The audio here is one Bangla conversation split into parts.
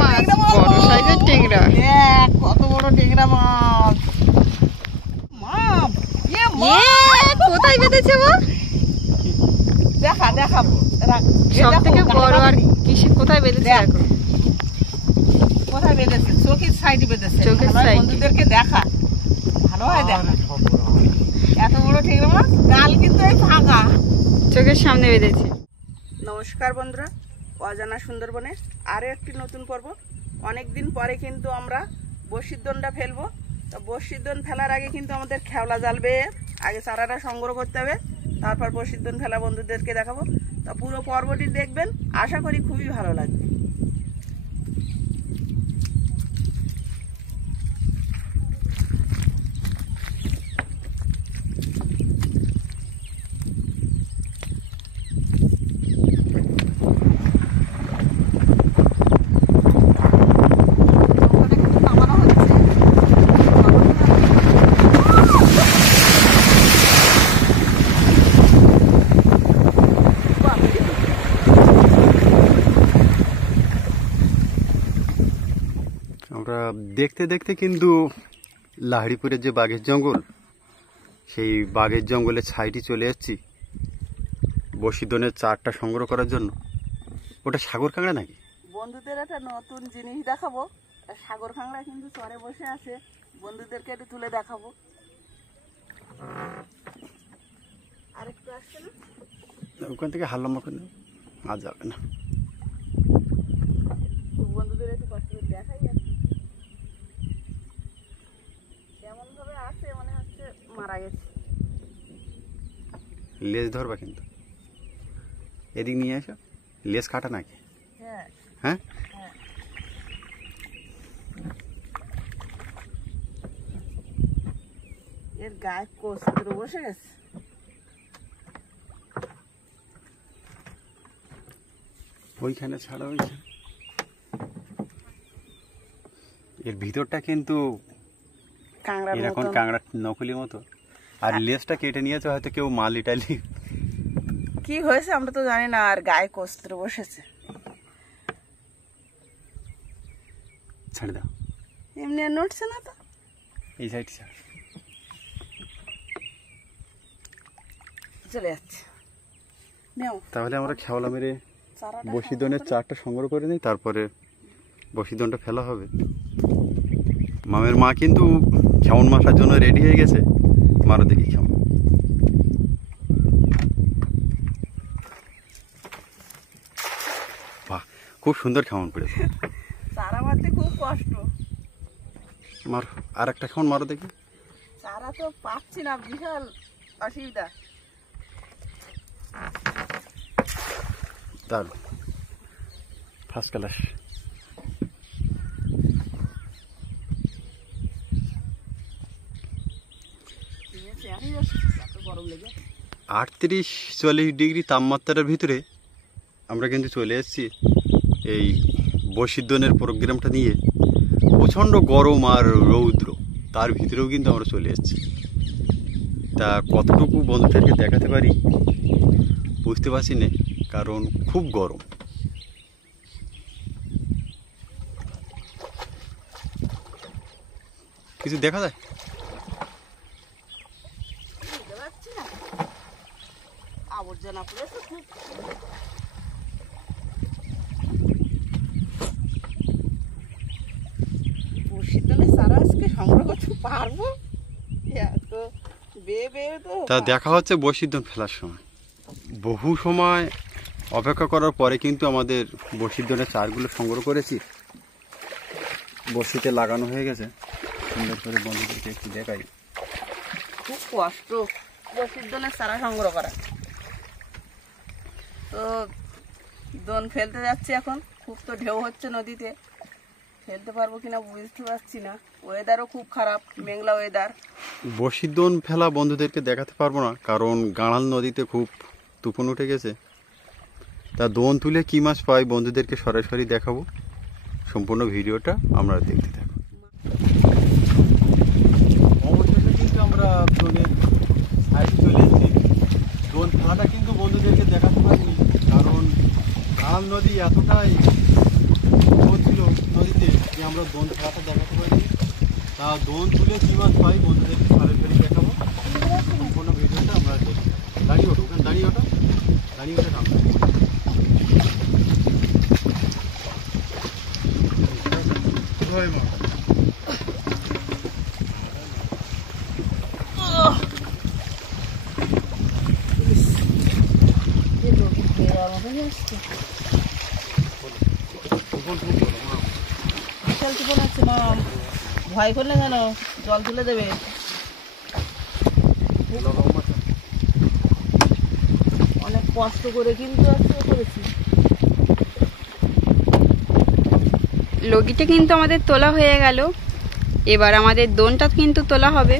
মাছ, বড় সাইজের টেংরা। দেখ কত বড় টেংরা মাছ। কোথায় বেঁধেছে মা? দেখাবো। সব থেকে বড় আর কিসে কোথায় বেঁধেছে? এখন কোথায় বেঁধেছে? চোখের সাইডে বেঁধেছে। চোখের সাইডে। বন্ধুদেরকে দেখা, ভালো হয় দেখা। এত বড় টেংরা মাছ, গাল কিন্তু এই ভাঙা, চোখের সামনে বেঁধেছে। নমস্কার বন্ধুরা, অজানা সুন্দরবনে আরও একটি নতুন পর্ব। অনেকদিন পরে কিন্তু আমরা বড়শির দোনটা ফেলবো। তো বড়শির দোন ফেলার আগে কিন্তু আমাদের খেওলা জাল বেয়ে আগে চারাটা সংগ্রহ করতে হবে, তারপর বড়শির দোন ফেলা বন্ধুদেরকে দেখাবো। তো পুরো পর্বটি দেখবেন, আশা করি খুবই ভালো লাগবে। আমরা দেখতে দেখতে কিন্তু লাহিড়িপুরের যে বাঘের জঙ্গল, সেই বাঘের জঙ্গলে ছাইটি চলে যাচ্ছি বড়শিদোনের চারটা সংগ্রহ করার জন্য। ওটা সাগর কাঁকড়া নাকি? বন্ধুদের একটা নতুন জিনিস দেখাবো। সাগর কাঁকড়া কিন্তু চরে বসে আছে, বন্ধুদেরকে একটু তুলে দেখাবো। আরেকটু আসছে না, ওখান থেকে হাল্লাম্বা করে আর যাবে না। বন্ধুদের একটু কষ্ট করে দেখাই আর কেমন ভাবে আছে, মনে হচ্ছে মারা গেছে। লেজ ধরবা কিন্তু, এদিক নিয়ে এসো। লেজ কাটা নাকি? হ্যাঁ হ্যাঁ, এর গায়ে কোস্ত্র বসে গেছে। ওইখানে ছাড়া হয়েছে। এর ভিতরটা কিন্তু এরকম কাঁকড়া নকলি মতো, আর লেজটা কেটে নিয়েছে হয়তো কেউ মালি টালি। কি হয়েছে আমরা তো জানি না, আর গায়ে কোস্ত্র বসেছে। ছাড়ে দাও, এমনি আর নড়ছে না তো। এই সাইড ছাড়, চলে যাচ্ছে। নেও তাহলে আমরা খেওলা মেরে চারাটা বড়শিদোনের চারটা সংগ্রহ করে নিই, তারপরে বড়শিদোনটা ফেলা হবে। মামের মা কিন্তু খেমন মাসার জন্য রেডি হয়ে গেছে। মারো দেখি খেমন। বাহ, খুব সুন্দর খেমন পড়েছে। চারা মারতে খুব কষ্ট। মারো, আর একটা খেমন মারো দেখি। চারা তো পাচ্ছি না, বিশাল অসুবিধা। দারুণ, ফার্স্ট ক্লাস। 38-40 ডিগ্রি তাপমাত্রার ভিতরে আমরা কিন্তু চলে এসেছি এই বড়শিদোনের প্রোগ্রামটা নিয়ে। প্রচণ্ড গরম আর রৌদ্র, তার ভিতরেও কিন্তু আমরা চলে এসেছি। তা কতটুকু বন্ধুদেরকে দেখাতে পারি বুঝতে পারছি না, কারণ খুব গরম। কিছু দেখা যায়? আবর্জনা পড়েছে খুব। বড়শিদোনের চারা আজকে সংগ্রহ করতে পারবো? তো বেয়ে বেয়ে তো। তা দেখা হচ্ছে বড়শিদোন ফেলার সময়। বহু সময় অপেক্ষা করার পরে কিন্তু আমাদের বড়শিদোনের চারগুলো সংগ্রহ করেছি, বড়শিতে লাগানো হয়ে গেছে। সুন্দর করে বন্ধুদেরকে একটু দেখাই। খুব কষ্ট বড়শিদোনের চারা সংগ্রহ করা। তো দোন ফেলতে যাচ্ছি এখন। খুব তো ঢেউ হচ্ছে নদীতে, ফেলতে পারবো কিনা বুঝতে পারছি না। ওয়েদারও খুব খারাপ, মেঘলা ওয়েদার। বড়শিদোন ফেলা বন্ধুদেরকে দেখাতে পারবো না, কারণ গাঁড়াল নদীতে খুব তুফান উঠে গেছে। তা দোন তুলে কী মাছ পাই বন্ধুদেরকে সরাসরি দেখাবো। সম্পূর্ণ ভিডিওটা আমরা দেখতে থাকবো। অবশেষে কিন্তু আমরা দোনের সাইডে চলে এসেছি। দোন ফেলাটা কিন্তু বন্ধুদেরকে দেখাতে পারিনি, কারণ গাঁড়াল নদী এতটাই ছিল আমরা দোন খেলাটা দেখাতে পারি। তা দোন তুলে কী মাছ পাই বন্ধুদেরকে সারে ফেলে দেখাবো। সম্পূর্ণ ভিডিওটা আমরা দেখি। দাঁড়িয়ে ওঠো, ওখানে দাঁড়িয়ে ওঠো, দাঁড়িয়ে ওঠে কাম ভয় করলে কেন, জল তুলে দেবে। অনেক কষ্ট করে কিন্তু করেছি। লগিটা কিন্তু আমাদের তোলা হয়ে গেল, এবার আমাদের দোনটা কিন্তু তোলা হবে।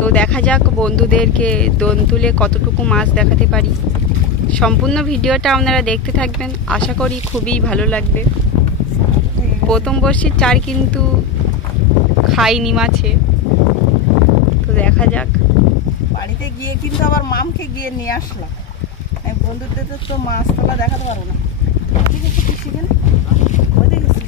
তো দেখা যাক বন্ধুদেরকে দোন তুলে কতটুকু মাছ দেখাতে পারি। সম্পূর্ণ ভিডিওটা আপনারা দেখতে থাকবেন, আশা করি খুবই ভালো লাগবে। প্রথম বর্ষের চার কিন্তু খাইনি মাছে, তো দেখা যাক। বাড়িতে গিয়ে কিন্তু আবার মামকে গিয়ে নিয়ে আসলাম। আমি বন্ধুদের তো মাছ তোলা দেখাতে পারবো না। ঠিক আছে, সেখানে ওইদিকে গেছি।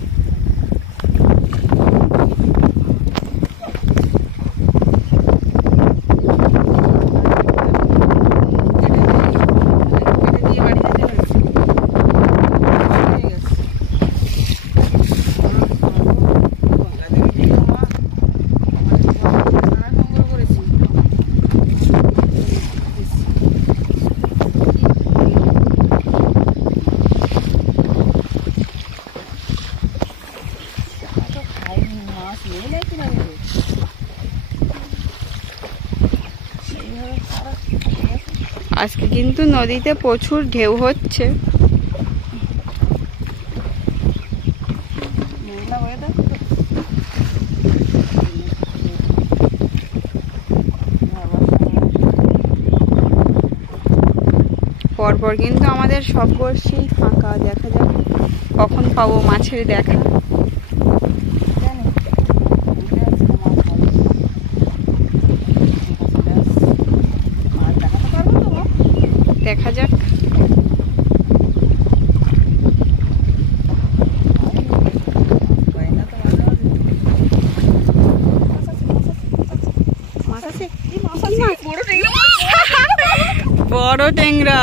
আজকে কিন্তু নদীতে প্রচুর ঢেউ হচ্ছে। পরপর কিন্তু আমাদের সব বর্ষই ফাঁকা, দেখা যাক কখন পাবো মাছের দেখা। দেখা যাক। বড় ট্যাংরা।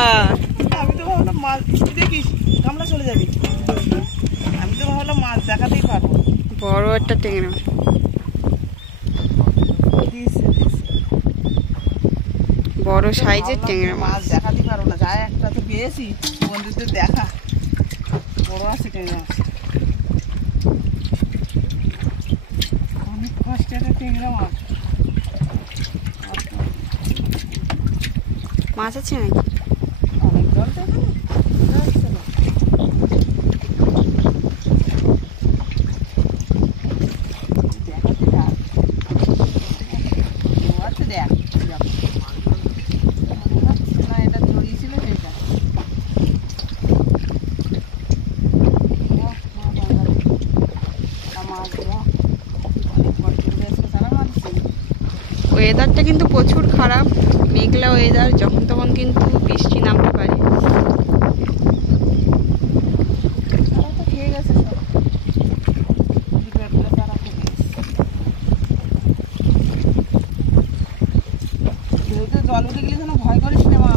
আমি তো ভাবলাম মাছ দেখিস, গামলা চলে যাবি। আমি তো ভাবলাম মাছ দেখাতেই পারবো। বড় একটা ট্যাংরা, বড় সাইজের ট্যাংরা মাছ দেখাতে পারবো না। যায় একটা তো পেয়েছি বন্ধুদের দেখা, বড় আছে ট্যাংরা মাছ। অনেক কষ্টের ট্যাংরা মাছ। মাছ আছে নাকি? অনেক জল তো ওয়েদারটা কিন্তু প্রচুর খারাপ, মেঘলা ওয়েদার, যখন তখন কিন্তু বৃষ্টি নামতে পারে। জল উঠে গেলে কোনো ভয় করিস না মা।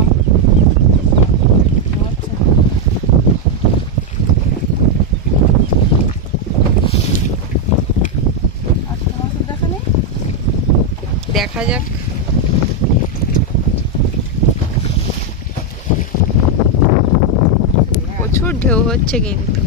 দেখা যাক। প্রচুর ঢেউ হচ্ছে কিন্তু।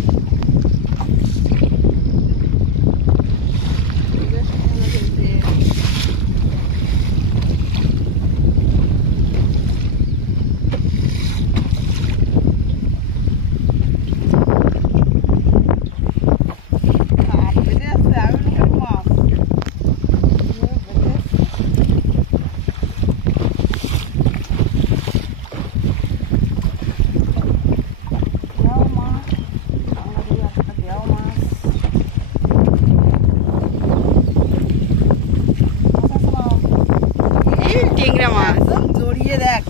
ট্যাংরা মাছ জড়িয়ে দেখ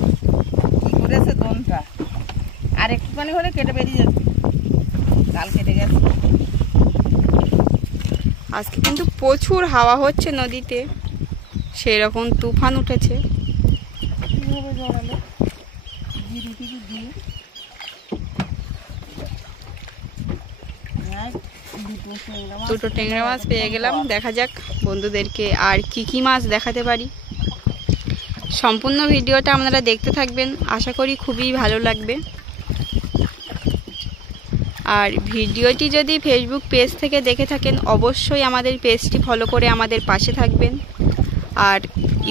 কি করেছে দোনটা। আর একটুখানি হলে কেটে বেরিয়ে যাচ্ছে, কাল কেটে গেছে। আজকে কিন্তু প্রচুর হাওয়া হচ্ছে নদীতে, সেই রকম তুফান উঠেছে। কিভাবে জড়ালো জিরি টিরি দিয়ে দুটো ট্যাংরা মাছ পেয়ে গেলাম। দেখা যাক বন্ধুদেরকে আর কি কি মাছ দেখাতে পারি। সম্পূর্ণ ভিডিওটা আপনারা দেখতে থাকবেন, আশা করি খুবই ভালো লাগবে। আর ভিডিওটি যদি ফেসবুক পেজ থেকে দেখে থাকেন অবশ্যই আমাদের পেজটি ফলো করে আমাদের পাশে থাকবেন। আর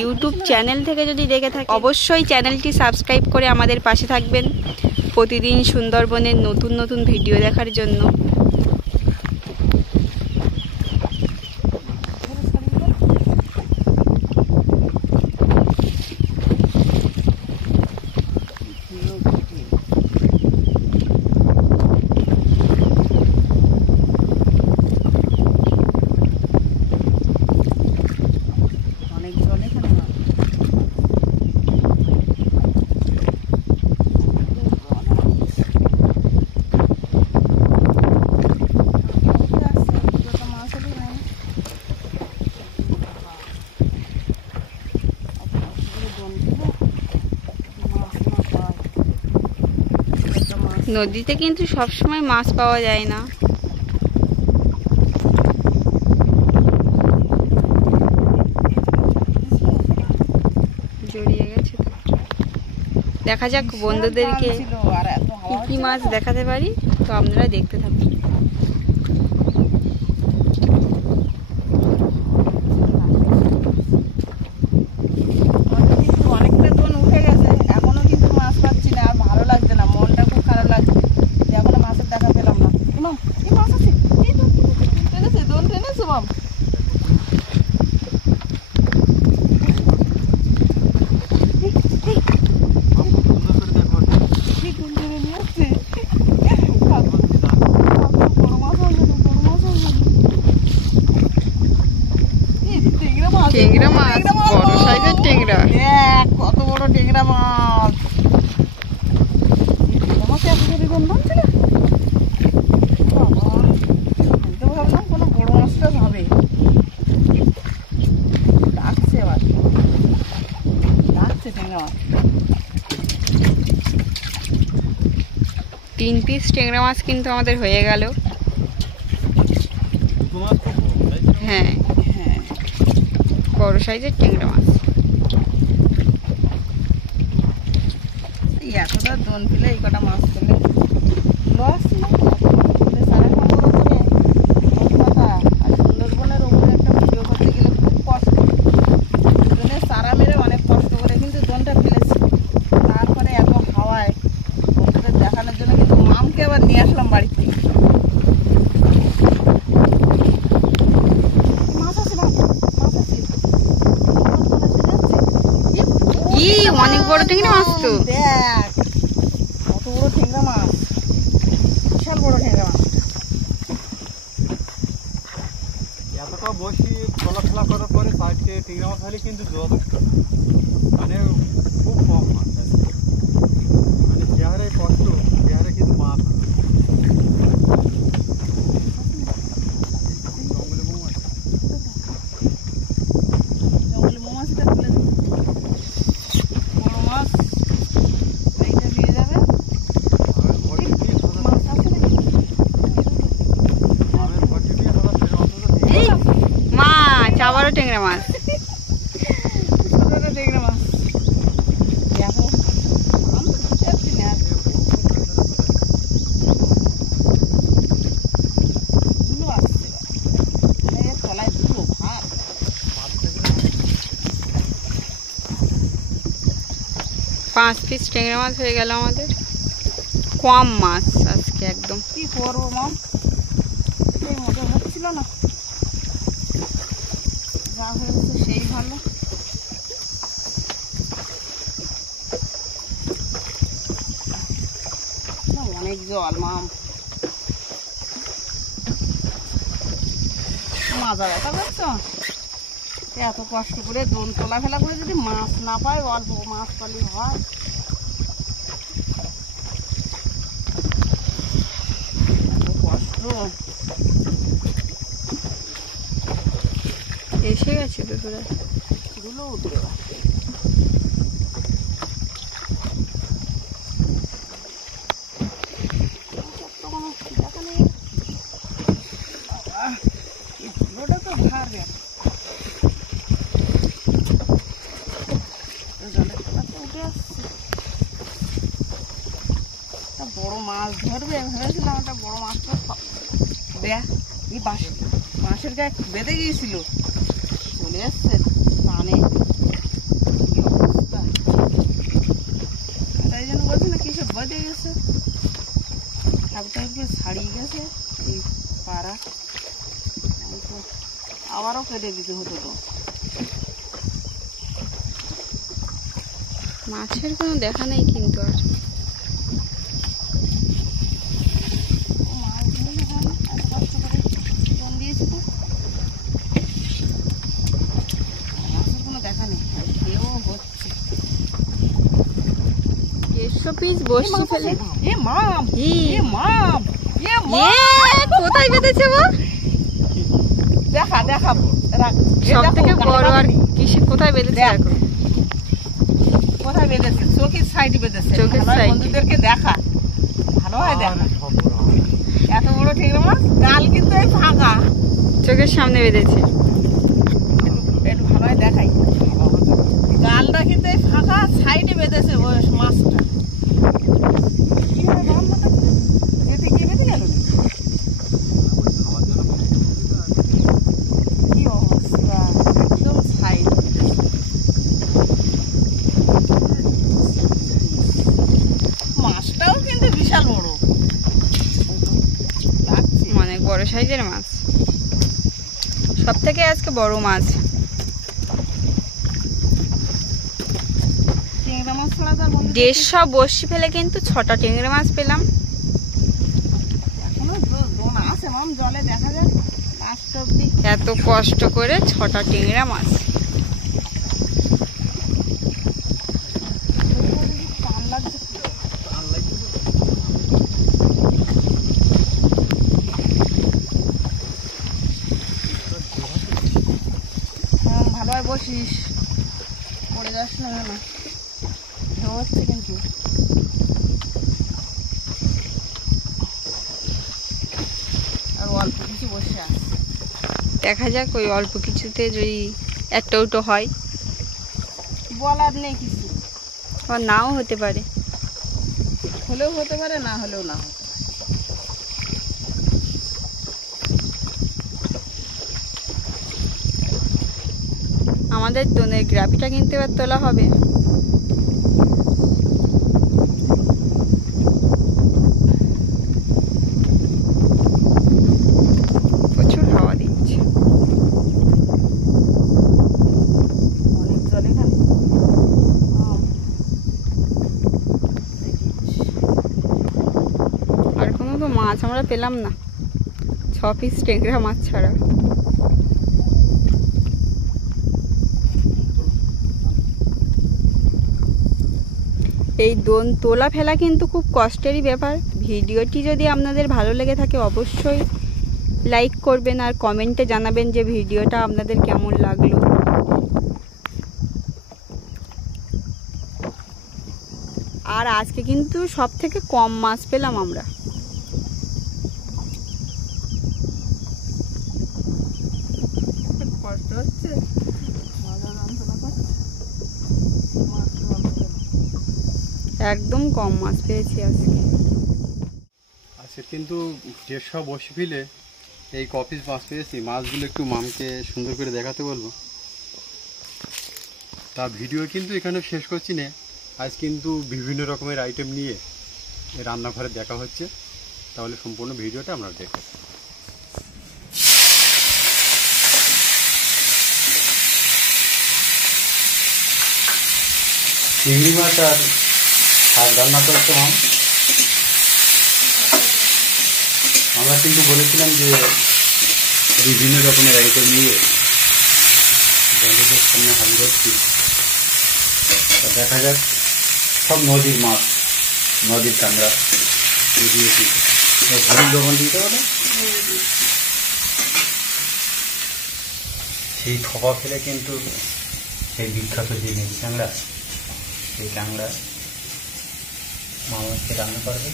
ইউটিউব চ্যানেল থেকে যদি দেখে থাকেন অবশ্যই চ্যানেলটি সাবস্ক্রাইব করে আমাদের পাশে থাকবেন প্রতিদিন সুন্দরবনের নতুন নতুন ভিডিও দেখার জন্য। নদীতে কিন্তু সবসময় মাছ পাওয়া যায় না। জড়িয়ে গেছে তো। দেখা যাক বন্ধুদেরকে কি কি মাছ দেখাতে পারি, তো আপনারা দেখতে থাকুন। অনেকটা দোন উঠে গেছে, এখনো কিন্তু মাছ পাচ্ছি না। আর ভালো লাগছে না, মনটা খুব খারাপ লাগছে যে এখনো মাছের দেখা পেলাম না। মাম এই মাছ আছে, টেনেছে দোন টেনেছে মাম। ট্যাংরা মাছ, বড় সাইজের ট্যাংরা। দেখ কত বড় ট্যাংরা মাছ। মাছ এত বড় গন্ধ ছিল বাবা, আমি তো ভাবলাম কোনো বড় মাছটা হবে। ডাকছে এবার, ডাকছে ট্যাংরা মাছ। 3 পিস ট্যাংরা মাছ কিন্তু আমাদের হয়ে গেল। হ্যাঁ হ্যাঁ, বড় সাইজের ট্যাংরা মাছ। এই এতটা দোন ফেলে এই কটা মাছ পেলে লস না। সারাক্ষণ করে কথা আর সুন্দরবনের ওপরে একটা ভিডিও করতে গেলে খুব কষ্ট। দোনের সারা মেরে অনেক কষ্ট করে কিন্তু দোনটা ফেলেছি। তারপরে এত হাওয়ায় বন্ধুদের দেখানোর জন্য কিন্তু মামকে আবার নিয়ে আসলাম বাড়ি থেকে। মাছ আছে, মাছ আছে। ই অনেক বড় ট্যাংরা মাছ তো। দেখ কত বড় ট্যাংরা মাছ, বিশাল বড় ট্যাংরা মাছ। এতটা বসি চলাফেরা করার পরে 4টে ট্যাংরা মাছ হলে কিন্তু যথেষ্ট, মানে খুব কম মাছ আছে। মানে চেহারে কষ্ট, চেহারে কিন্তু মাছ জঙ্গলে বউ আছে। জঙ্গলে মৌমাছিটা তুলে দেবে, বড় মাছ এইটা দিয়ে যাবে। আমের ভটি দিয়ে সাদা, মাছ আছে নাকি? আমের ভটি দিয়ে সাদা ট্যাংরা মাছ আছে। এই মাছ, আবারও ট্যাংরা মাছ। ছোট ছোট ট্যাংরা মাছ। দেখো আমি তো বুঝতে পারছি না। ধুলো আসছে এবার। এই তলায় ধুলো ভাত। 5 পিস ট্যাংরা মাছ হয়ে গেল আমাদের। কম মাছ আজকে একদম। কি করবো মাম, এই মতো হচ্ছিল না। যা হয়েছে সেই ভালো। না, অনেক জল মাম, মাজা ব্যথা করছো। এত কষ্ট করে দোন তোলা ফেলা করে যদি মাছ না পায়, অল্প মাছ পালি হয়। এত কষ্ট। এসে গেছে তো তোরা। ধুলো উঠবে না। ধুলোটা তো ভাবে উঠে আসছে। একটা বড় মাছ ধরবে আমি ভেবেছিলাম, একটা বড় মাছটা দেখ এই বাঁশের গায়ে বেঁধে গিয়েছিল, চলে আসছে টানে। কি অবস্থা! তাই জন্য বলছি না কিসে বেঁধে গেছে, ঠাকুরটা একটু ছাড়িয়ে গেছে এই পাড়া, আবারও কেটে দিতে হতো তো। মাছের কোনো দেখা নেই কিন্তু আর। বসছি ফেলে কোথায় বেঁধেছে দেখা দেখাবো সব থেকে বড় আর কিসে কোথায় বেঁধেছে এখন? কোথায় বেঁধেছে? চোখের সাইডে বেঁধেছে। চোখের সাইডে বন্ধুদেরকে দেখা ভালো হয়, দেখা এত বড় ঠেংরা মাছ। গাল কিন্তু এই ফাঁকা, চোখের সামনে বেঁধেছে। একটু ভালো হয় দেখাই, গালটা কিন্তু এই ফাঁকা, সাইডে বেঁধেছে ওই মাছটা। যেতে গিয়ে বেঁধে গেল, কি অবস্থা, একদম সাইড। মাছটাও কিন্তু বিশাল বড়, অনেক বড় সাইজের মাছ, সব থেকে আজকে বড় মাছ। টেংরা মাছ ছাড়া তো 150 বড়শি ফেলে কিন্তু 6টা টেংরা মাছ পেলাম। এখনো দোন আছে মাম, জলে দেখা যায় লাস্ট অব্দি। এত কষ্ট করে 6টা টেংরা মাছ। ভালোভাবে বসিস, পড়ে যাস না, না ঢেউ হচ্ছে কিন্তু। আর অল্প কিছু বসে আস, দেখা যাক ওই অল্প কিছুতে যদি একটা উটো হয়। বলার নেই কিছু, আর নাও হতে পারে, হলেও হতে পারে, না হলেও না হতে পারে। আমাদের দোনের গ্রাফিটা কিন্তু এবার তোলা হবে। প্রচুর হাওয়া দিচ্ছে, অনেক জল এখানে। আর কোনো তো মাছ আমরা পেলাম না, 6 পিস টেংরা মাছ ছাড়া। এই দোন তোলা ফেলা কিন্তু খুব কষ্টেরই ব্যাপার। ভিডিওটি যদি আপনাদের ভালো লেগে থাকে অবশ্যই লাইক করবেন আর কমেন্টে জানাবেন যে ভিডিওটা আপনাদের কেমন লাগলো। আর আজকে কিন্তু সব থেকে কম মাছ পেলাম আমরা। কষ্ট হচ্ছে, একদম কম মাছ পেয়েছি আজকে। আজকে কিন্তু 150 বসে ফেলে এই কপিস মাছ পেয়েছি। মাছগুলো একটু মামকে সুন্দর করে দেখাতে বলবো। তা ভিডিও কিন্তু এখানে শেষ করছি না, আজ কিন্তু বিভিন্ন রকমের আইটেম নিয়ে রান্নাঘরে দেখা হচ্ছে। তাহলে সম্পূর্ণ ভিডিওটা আমরা দেখব। চিংড়ি মাছ আর শাক রান্না করতে মাম। আমরা কিন্তু বলেছিলাম যে বিভিন্ন রকমের আইটেম নিয়ে বন্ধুদের সামনে হাজির হচ্ছি। তা দেখা যাক, সব নদীর মাছ, নদীর কাঁকড়া দিয়েছি। হলুদ লবণ দিতে বলে সেই থোপা ফেলে কিন্তু সেই বিখ্যাত যে মেজি কাঁকড়া, সেই কাঁকড়া মামাকে রান্না করবে।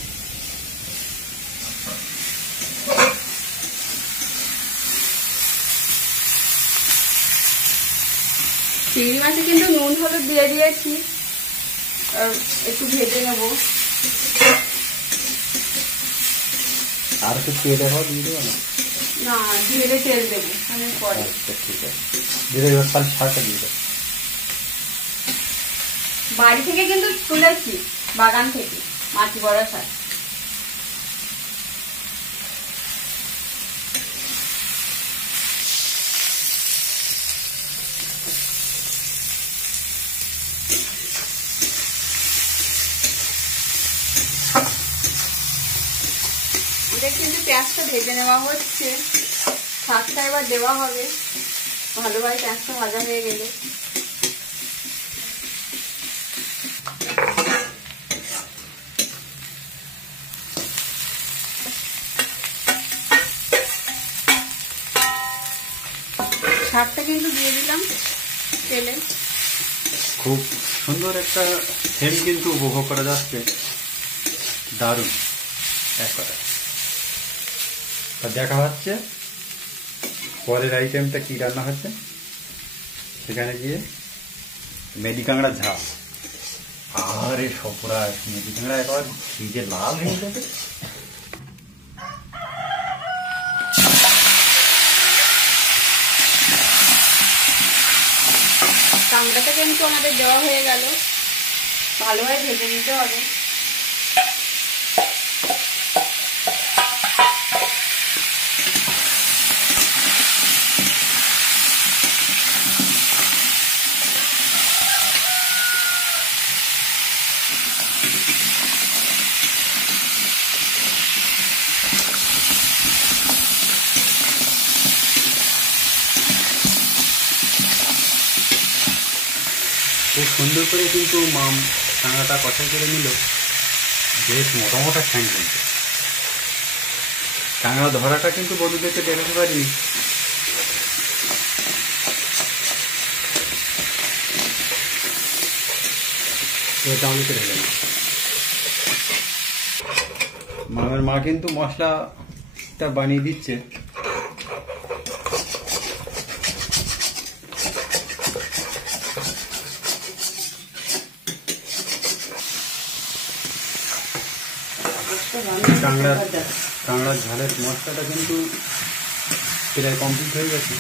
চিংড়ি মাছে কিন্তু নুন হলুদ দিয়ে দিয়েছি, একটু ভেজে নেব। আর একটু তেলে হওয়া দিয়ে দেবো না? না, ধীরে তেল দেবো আমি পরে। আচ্ছা ঠিক আছে, দিয়ে এবার খালি শাকটা দিয়ে দেবো। বাড়ি থেকে কিন্তু তুলেছি, বাগান থেকে মাটি বড়া শাক। কিন্তু পেঁয়াজটা ভেজে নেওয়া হচ্ছে, শাকটা এবার দেওয়া হবে ভালোভাবে। পেঁয়াজটা ভাজা হয়ে গেলে শাকটা কিন্তু দিয়ে দিলাম তেলে। খুব সুন্দর একটা সেন্ট কিন্তু উপভোগ করা যাচ্ছে, দারুণ এক কথা। তা দেখা হচ্ছে পরের আইটেমটা কি রান্না হচ্ছে, সেখানে গিয়ে মেজি কাঁকড়া ঝাল। আরে সপরাজ, মেজি কাঁকড়া একবার ভিজে লাল হয়ে যাবে। কাঁকড়াটা কিন্তু আমাদের দেওয়া হয়ে গেল, ভালোভাবে ভেজে নিতে হবে। খুব সুন্দর করে কিন্তু মাম কাঁকড়াটা কষাই করে নিল, বেশ মোটা মোটা ঠ্যাং কিন্তু। কাঁকড়া ধরাটা কিন্তু বন্ধুদেরকে দেখাতে পারিনি। মামের মা কিন্তু মশলাটা বানিয়ে দিচ্ছে। কাঁকড়ার ঝালের মশলাটা কিন্তু প্রায় কমপ্লিট হয়ে গেছে।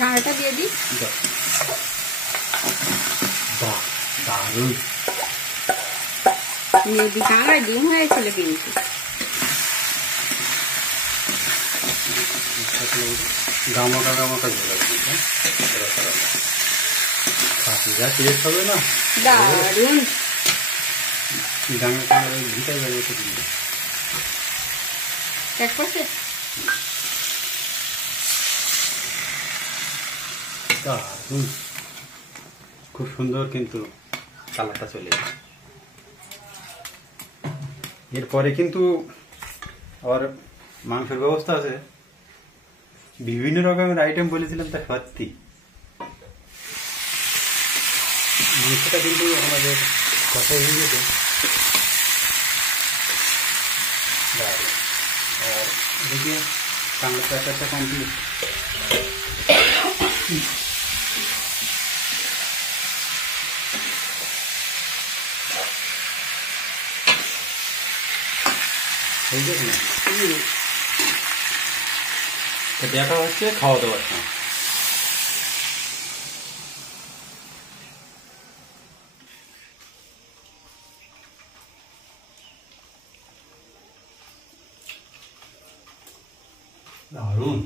কাঁকড়াটা দিয়ে দিই। বাহ, দারুণ। মেজি কাঁকড়া ডিম হয়েছিল কিন্তু। গামাকা গামাকা ঝোলা যা টেস্ট হবে না, দারুণ। ডাঙা কাঁকড়ার ভিটাই বেরিয়েছে কিন্তু। এক পাশে দারুণ, খুব সুন্দর কিন্তু কালারটা চলে এসেছে। এরপরে কিন্তু আবার মাংসের ব্যবস্থা আছে। বিভিন্ন রকমের আইটেম বলেছিলাম, তা সত্যি মাংসটা কিন্তু আমাদের কথা হয়ে গেছে। আর এদিকে কাঁকড়া প্যাকেটটা কমপ্লিট। হয়ে গেছে না? দেখা হচ্ছে খাওয়া দাওয়ার সময়। দারুণ,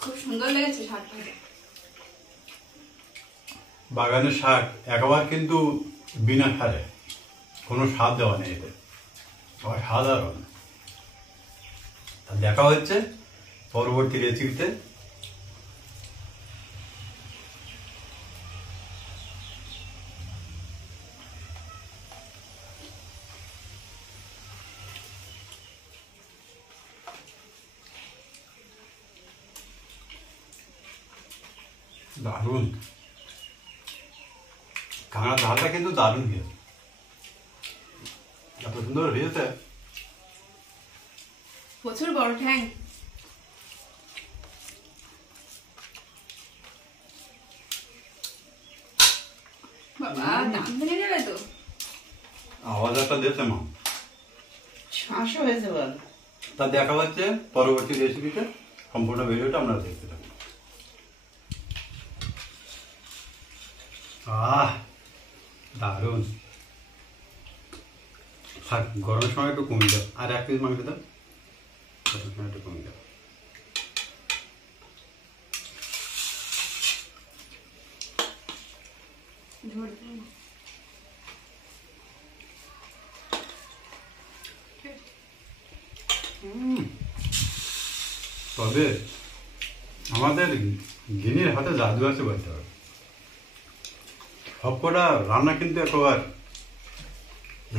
খুব সুন্দর লেগেছে শাক ভাজা। বাগানের শাক একবার কিন্তু বিনা সারে, কোনো স্বাদ দেওয়া নেই এতে, অসাধারণ। দেখা হচ্ছে পরবর্তী রেসিপিতে। দারুণ, কাঁকড়ার ঝালটা কিন্তু দারুণ হয়েছে, এত সুন্দর হয়েছে। প্রচুর বড় ঠ্যাং। বাবা দাম ভেঙে যাবে তো। আওয়াজ একটা দিয়েছে মা। শাঁসও হয়েছে বল। তা দেখা হচ্ছে পরবর্তী রেসিপিতে, সম্পূর্ণ ভিডিওটা আপনারা দেখতে থাকুন। দারুণ। থাক, গরমের সময় একটু কমে দাও, আর 1 পিস মাংস দাও, গরমের সময় একটু কমে দাও। তবে আমাদের গিনির হাতে জাদু আছে বলতে হবে, সবকটা রান্না কিন্তু একবার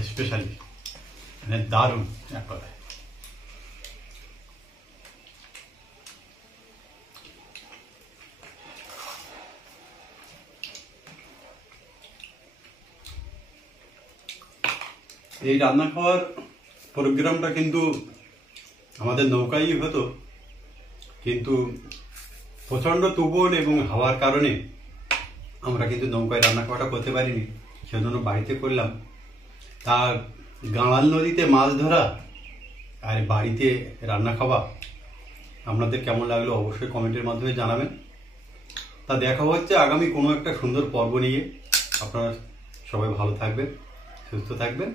স্পেশালি, মানে দারুণ এক কথায়। এই রান্না খাওয়ার প্রোগ্রামটা কিন্তু আমাদের নৌকায় হতো, কিন্তু প্রচণ্ড তুফান এবং হাওয়ার কারণে আমরা কিন্তু নৌকায় রান্না খাওয়াটা করতে পারিনি, সেজন্য বাড়িতে করলাম। তা গাঁড়াল নদীতে মাছ ধরা আর বাড়িতে রান্না খাওয়া আপনাদের কেমন লাগলো অবশ্যই কমেন্টের মাধ্যমে জানাবেন। তা দেখা হচ্ছে আগামী কোনো একটা সুন্দর পর্ব নিয়ে। আপনারা সবাই ভালো থাকবেন, সুস্থ থাকবেন।